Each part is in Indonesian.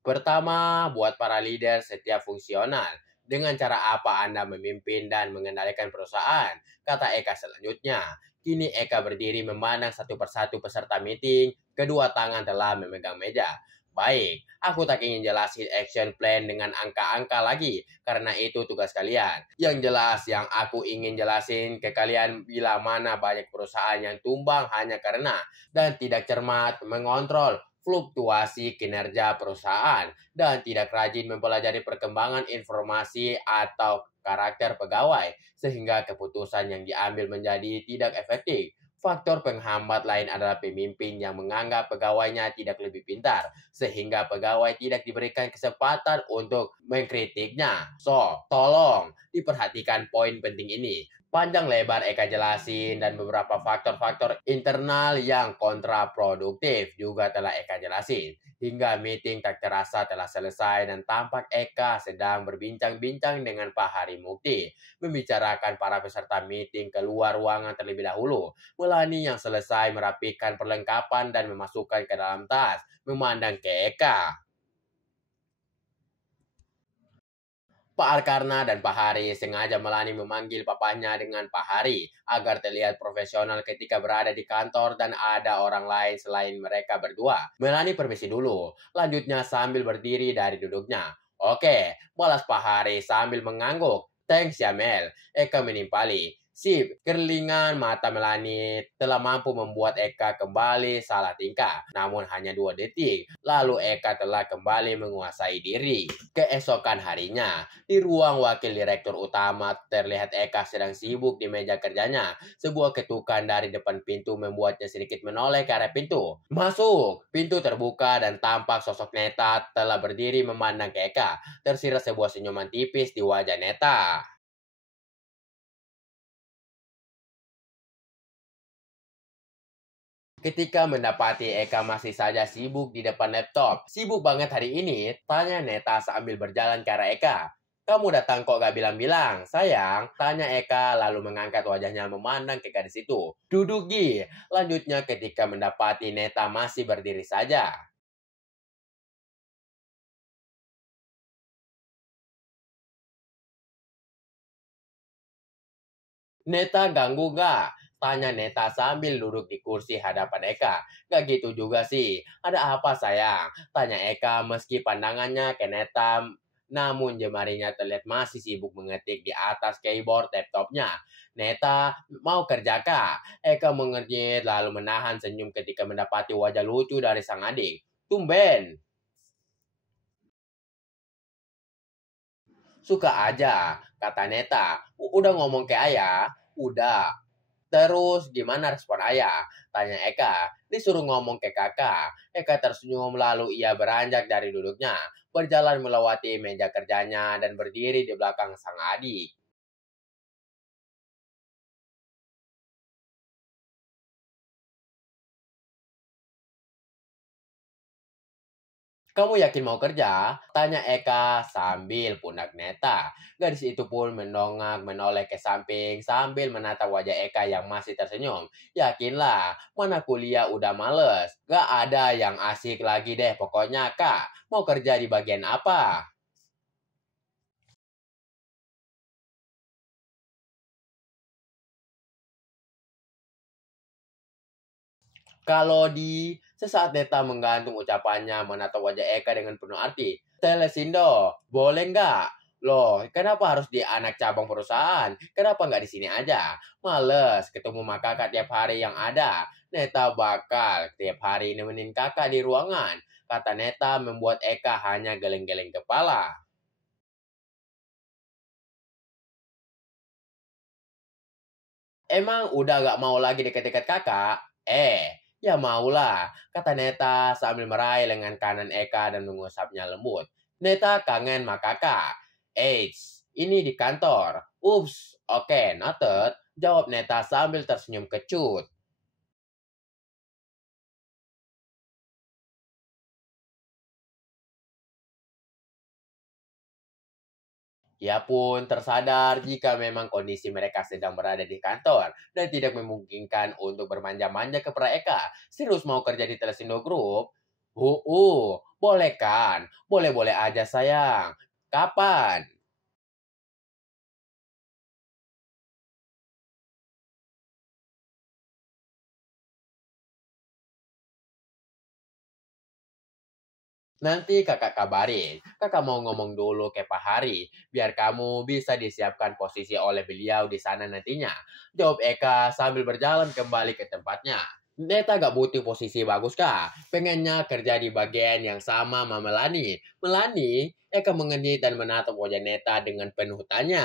Pertama, buat para leader setiap fungsional. Dengan cara apa Anda memimpin dan mengendalikan perusahaan? Kata Eka selanjutnya. Kini Eka berdiri memandang satu persatu peserta meeting, kedua tangan telah memegang meja. Baik, aku tak ingin jelasin action plan dengan angka-angka lagi, karena itu tugas kalian. Yang jelas yang aku ingin jelasin ke kalian bila mana banyak perusahaan yang tumbang hanya karena dan tidak cermat mengontrol fluktuasi kinerja perusahaan dan tidak rajin mempelajari perkembangan informasi atau karakter pegawai sehingga keputusan yang diambil menjadi tidak efektif. Faktor penghambat lain adalah pemimpin yang menganggap pegawainya tidak lebih pintar, sehingga pegawai tidak diberikan kesempatan untuk mengkritiknya. So, tolong diperhatikan poin penting ini. Panjang lebar Eka jelasin dan beberapa faktor-faktor internal yang kontraproduktif juga telah Eka jelasin. Hingga meeting tak terasa telah selesai dan tampak Eka sedang berbincang-bincang dengan Pak Harimukti. Membicarakan para peserta meeting keluar ruangan terlebih dahulu. Melani yang selesai merapikan perlengkapan dan memasukkan ke dalam tas. Memandang ke Eka. Pak Arkarna dan Pak Hari sengaja Melani memanggil papahnya dengan Pak Hari agar terlihat profesional ketika berada di kantor dan ada orang lain selain mereka berdua. Melani permisi dulu, lanjutnya sambil berdiri dari duduknya. Oke, balas Pak Hari sambil mengangguk. Thanks ya Mel, Eka menimpali. Sip, kerlingan mata Melani telah mampu membuat Eka kembali salah tingkah. Namun hanya 2 detik, lalu Eka telah kembali menguasai diri. Keesokan harinya, di ruang wakil direktur utama terlihat Eka sedang sibuk di meja kerjanya. Sebuah ketukan dari depan pintu membuatnya sedikit menoleh ke arah pintu. Masuk! Pintu terbuka dan tampak sosok Neta telah berdiri memandang ke Eka. Tersirat sebuah senyuman tipis di wajah Neta. Ketika mendapati Eka masih saja sibuk di depan laptop. Sibuk banget hari ini, tanya Neta sambil berjalan ke arah Eka. Kamu datang kok gak bilang-bilang, sayang? Tanya Eka lalu mengangkat wajahnya memandang ke gadis itu. Duduk Gi. Lanjutnya ketika mendapati Neta masih berdiri saja. Neta ganggu gak? Tanya Neta sambil duduk di kursi hadapan Eka. Gak gitu juga sih. Ada apa sayang? Tanya Eka meski pandangannya ke Neta. Namun jemarinya terlihat masih sibuk mengetik di atas keyboard laptopnya. Neta, mau kerja kak? Eka mengernyit lalu menahan senyum ketika mendapati wajah lucu dari sang adik. Tumben. Suka aja, kata Neta. Udah ngomong ke ayah? Udah. Terus gimana respon ayah? Tanya Eka. Disuruh ngomong ke kakak. Eka tersenyum lalu ia beranjak dari duduknya. Berjalan melewati meja kerjanya dan berdiri di belakang sang adik. Kamu yakin mau kerja? Tanya Eka sambil pundak Neta. Gadis itu pun mendongak menoleh ke samping sambil menatap wajah Eka yang masih tersenyum. Yakinlah, mana kuliah udah males. Gak ada yang asik lagi deh pokoknya kak. Mau kerja di bagian apa? Kalau di sesaat Neta menggantung ucapannya menatap wajah Eka dengan penuh arti. Telesindo, boleh nggak? Loh, kenapa harus di anak cabang perusahaan? Kenapa nggak di sini aja? Males ketemu sama kakak tiap hari yang ada. Neta bakal tiap hari nemenin kakak di ruangan. Kata Neta membuat Eka hanya geleng-geleng kepala. Emang udah gak mau lagi deket-deket kakak? Ya maulah, kata Neta sambil meraih lengan kanan Eka dan mengusapnya lembut. Neta kangen sama kakak. Eits, ini di kantor. Ups, oke, noted. Jawab Neta sambil tersenyum kecut. Ia pun tersadar jika memang kondisi mereka sedang berada di kantor dan tidak memungkinkan untuk bermanja-manja ke Eka. Serius mau kerja di Telesindo Group? Boleh kan? Boleh-boleh aja sayang. Kapan? Nanti kakak kabarin. Kakak mau ngomong dulu ke Pak Hari, biar kamu bisa disiapkan posisi oleh beliau di sana nantinya. Jawab Eka sambil berjalan kembali ke tempatnya. Neta gak butuh posisi bagus kak. Pengennya kerja di bagian yang sama sama Melani. Melani, Eka mengenyit dan menatap wajah Neta dengan penuh tanya.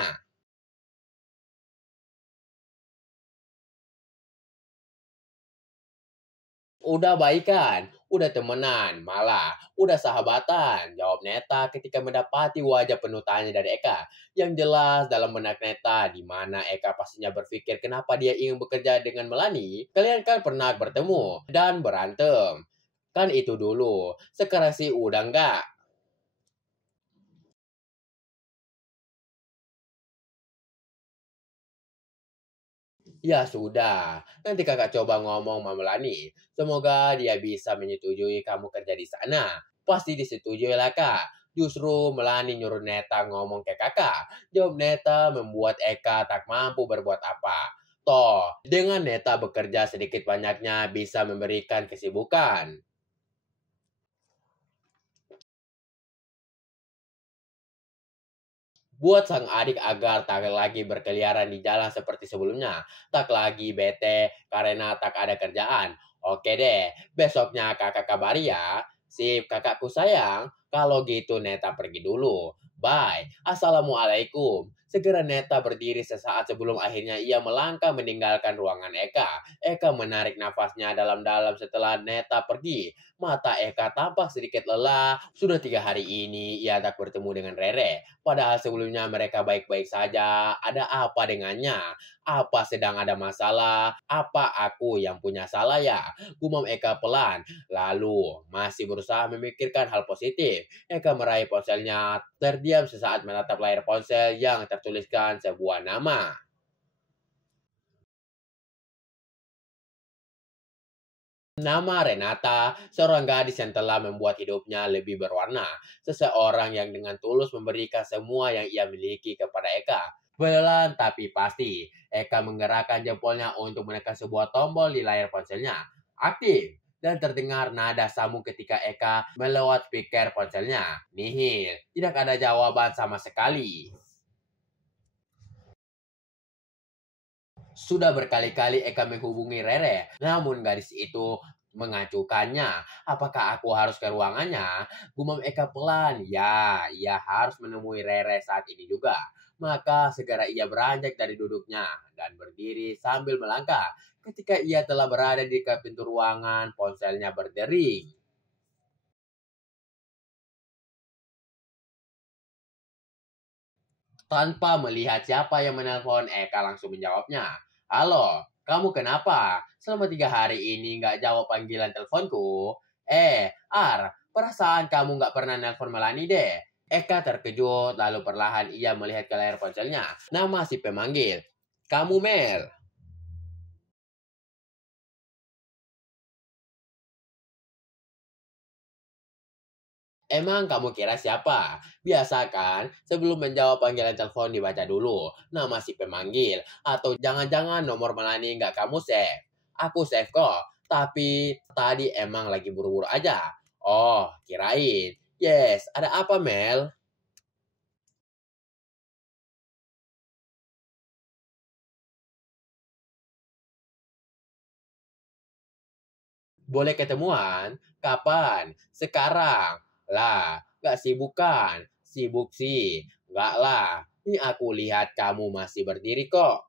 Udah baikan, udah temenan, malah udah sahabatan, jawab Neta ketika mendapati wajah penuh tanya dari Eka. Yang jelas dalam benak Neta, di mana Eka pastinya berpikir kenapa dia ingin bekerja dengan Melani. Kalian kan pernah bertemu dan berantem. Kan itu dulu, sekarang sih udah enggak. Ya sudah, nanti kakak coba ngomong sama Melani. Semoga dia bisa menyetujui kamu kerja di sana. Pasti disetujui lah kak. Justru Melani nyuruh Neta ngomong ke kakak. Jawab Neta membuat Eka tak mampu berbuat apa. Toh, dengan Neta bekerja sedikit banyaknya bisa memberikan kesibukan. Buat sang adik agar tak lagi berkeliaran di jalan seperti sebelumnya. Tak lagi bete karena tak ada kerjaan. Oke deh, besoknya kakak kabari ya. Sip, kakakku sayang. Kalau gitu Neta pergi dulu. Bye. Assalamualaikum. Segera Neta berdiri sesaat sebelum akhirnya ia melangkah meninggalkan ruangan Eka. Eka menarik nafasnya dalam-dalam setelah Neta pergi. Mata Eka tampak sedikit lelah. Sudah 3 hari ini ia tak bertemu dengan Rere. Padahal sebelumnya mereka baik-baik saja. Ada apa dengannya? Apa sedang ada masalah? Apa aku yang punya salah ya? Gumam Eka pelan. Lalu masih berusaha memikirkan hal positif. Eka meraih ponselnya, terdiam sesaat menatap layar ponsel yang tertuliskan sebuah nama. Nama Renata, seorang gadis yang telah membuat hidupnya lebih berwarna. Seseorang yang dengan tulus memberikan semua yang ia miliki kepada Eka. Pelan tapi pasti, Eka menggerakkan jempolnya untuk menekan sebuah tombol di layar ponselnya. Aktif, dan terdengar nada sambung ketika Eka melewat speaker ponselnya. Nihil, tidak ada jawaban sama sekali. Sudah berkali-kali Eka menghubungi Rere, namun gadis itu mengacukannya. Apakah aku harus ke ruangannya? Gumam Eka pelan. Ya, ia harus menemui Rere saat ini juga. Maka segera ia beranjak dari duduknya dan berdiri sambil melangkah. Ketika ia telah berada di dekat pintu ruangan, ponselnya berdering. Tanpa melihat siapa yang menelpon, Eka langsung menjawabnya. Halo, kamu kenapa? Selama 3 hari ini nggak jawab panggilan teleponku. Ar, perasaan kamu nggak pernah nelpon Melani deh. Eka terkejut, lalu perlahan ia melihat ke layar ponselnya. Nama si pemanggil. Kamu Mel. Emang kamu kira siapa? Biasa kan, sebelum menjawab panggilan telepon dibaca dulu nama si pemanggil. Atau jangan-jangan nomor Melani nggak kamu save. Aku save kok, tapi tadi emang lagi buru-buru aja. Oh, kirain. Yes, ada apa Mel? Boleh ketemuan? Kapan? Sekarang? Lah, nggak sibuk kan? Sibuk sih. Nggak lah. Ini aku lihat kamu masih berdiri kok.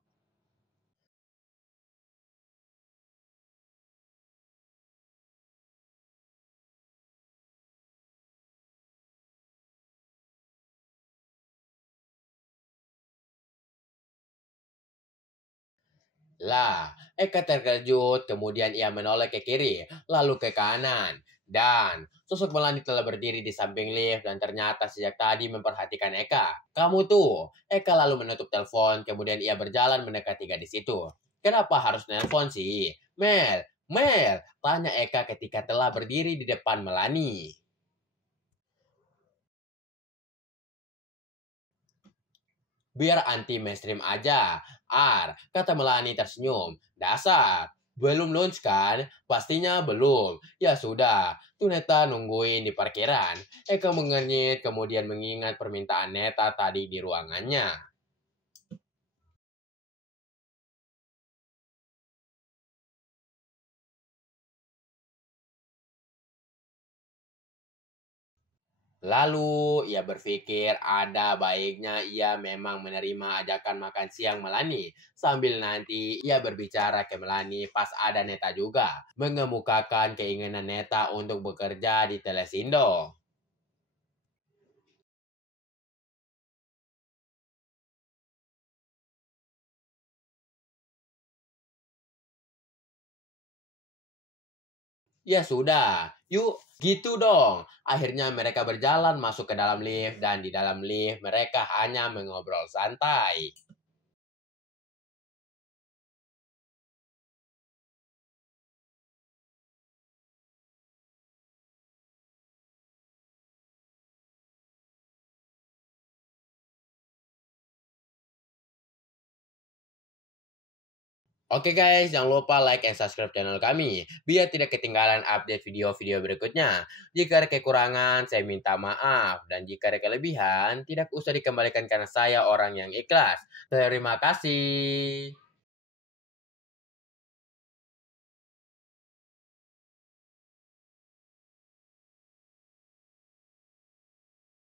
Lah, Eka terkejut, kemudian ia menoleh ke kiri, lalu ke kanan. Dan sosok Melani telah berdiri di samping lift dan ternyata sejak tadi memperhatikan Eka. Kamu tuh, Eka lalu menutup telepon, kemudian ia berjalan mendekati gadis itu. Kenapa harus nelpon sih? Mel, Mel, tanya Eka ketika telah berdiri di depan Melani. Biar anti mainstream aja. Kata Melani tersenyum. Dasar. Belum launch kan? Pastinya belum. Ya sudah, tuh Neta nungguin di parkiran. Eka mengenyit kemudian mengingat permintaan Neta tadi di ruangannya. Lalu ia berpikir ada baiknya ia memang menerima ajakan makan siang Melani. Sambil nanti ia berbicara ke Melani pas ada Neta juga. Mengemukakan keinginan Neta untuk bekerja di Telesindo. Ya sudah, yuk gitu dong. Akhirnya mereka berjalan masuk ke dalam lift dan di dalam lift mereka hanya mengobrol santai. Oke guys, jangan lupa like and subscribe channel kami biar tidak ketinggalan update video-video berikutnya. Jika ada kekurangan, saya minta maaf. Dan jika ada kelebihan, tidak usah dikembalikan karena saya orang yang ikhlas. Terima kasih.